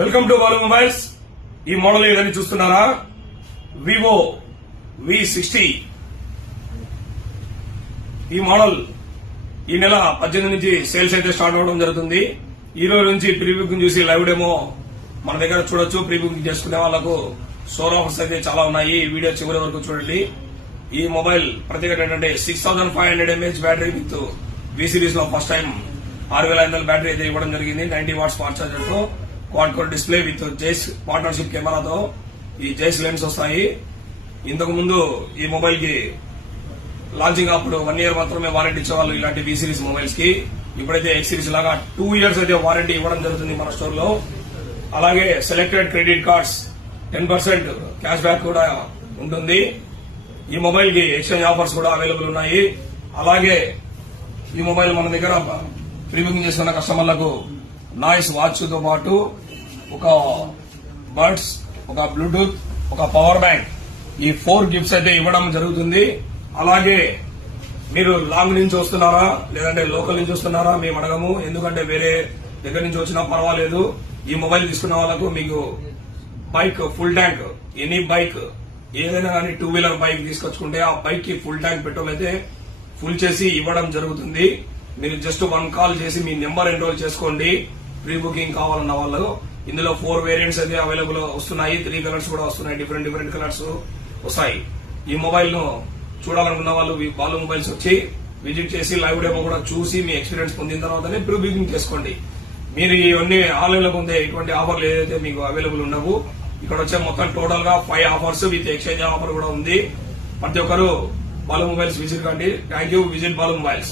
Welcome to Balu mobiles. ఈ model ఏదని చూస్తున్నారా? Vivo V60. ఈ మోడల్ ఈ నెల 18 నుంచి సేల్స్ అయితే స్టార్ట్ అవడం జరుగుతుంది. ఈ రోజు నుంచి ప్రీ బుకింగ్ చూసి లైవ్ డెమో మన దగ్గర చూడొచ్చు. ప్రీ బుకింగ్ చేసుకునే వాళ్లకు షోర్ ఆఫర్స్ అయితే చాలా ఉన్నాయి. ఈ వీడియో చివరి వరకు చూడండి. ఈ మొబైల్ ప్రత్యేకత ఏంటంటే 6500 mAh battery with V series లో ఫస్ట్ టైం 6500 బ్యాటరీ అయితే ఇవ్వడం జరిగింది. 90 వాట్స్ ఫాస్ట్ ఛార్జర్ తో quad core display with Zeiss partnership కెమెరాతో ఈ జైస్ లెన్స్ వస్తాయి. ఇంతకు ముందు ఈ మొబైల్ కి లాంచింగ్ అప్పుడు 1 year మాత్రమే వారంటీ ఇచ్చేవాళ్ళు ఇలాంటి V సిరీస్ మొబైల్స్ కి. ఇప్పుడైతే X సిరీస్ లాగా 2 years అయితే వారంటీ ఇవ్వడం జరుగుతుంది మన స్టోర్ లో. అలాగే selected credit cards 10% cash back కూడా ఉంటుంది. ఈ మొబైల్ కి ఎక్స్చేంజ్ ఆఫర్స్ కూడా అవైలబుల్ ఉన్నాయి. అలాగే ఈ మొబైల్ మన దగ్గర ప్రీ బుకింగ్ చేసుకున్న కస్టమర్లకు నాయిస్ వాచ్ తో పాటు ఒక బడ్స్, ఒక బ్లూటూత్, ఒక పవర్ బ్యాంక్, ఈ 4 గిఫ్ట్స్ అయితే ఇవ్వడం జరుగుతుంది. అలాగే మీరు లాంగ్ నుంచి వస్తున్నారా లేదంటే లోకల్ నుంచి వస్తున్నారా మేము అడగము. ఎందుకంటే వేరే దగ్గర నుంచి వచ్చినా పర్వాలేదు. ఈ మొబైల్ తీసుకున్న వాళ్ళకు మీకు bike full tank, any bike ఏదైనా కానీ 2 వీలర్ బైక్ తీసుకొచ్చుకుంటే ఆ బైక్ కి ఫుల్ ట్యాంక్ పెట్రోల్ అయితే ఫుల్ చేసి ఇవ్వడం జరుగుతుంది. మీరు జస్ట్ 1 కాల్ చేసి మీ నెంబర్ ఎన్రోల్ చేసుకోండి. ప్రీ బుకింగ్ కావాలన్న వాళ్ళు ఇందులో 4 వేరియంట్స్ అయితే అవైలబుల్ వస్తున్నాయి. 3 కలర్స్ కూడా వస్తున్నాయి. డిఫరెంట్ కలర్స్ వస్తాయి. ఈ మొబైల్ ను చూడాలనుకున్న వాళ్ళు బాలు మొబైల్స్ వచ్చి విజిట్ చేసి లైవ్ డెమో కూడా చూసి మీ ఎక్స్పీరియన్స్ పొందిన తర్వాతనే ప్రీ బుకింగ్ చేసుకోండి. మీరు ఇవన్నీ ఆన్లైన్ లో పొందే ఇటువంటి ఆఫర్లు ఏదైతే మీకు అవైలబుల్ ఉండవు. ఇక్కడ వచ్చే మొత్తం టోటల్ గా 5 ఆఫర్స్ విత్ ఎక్స్చేంజ్ ఆఫర్ కూడా ఉంది. ప్రతి ఒక్కరు బాలు మొబైల్స్ విజిట్ కండి. Thank you. Visit Balu mobiles.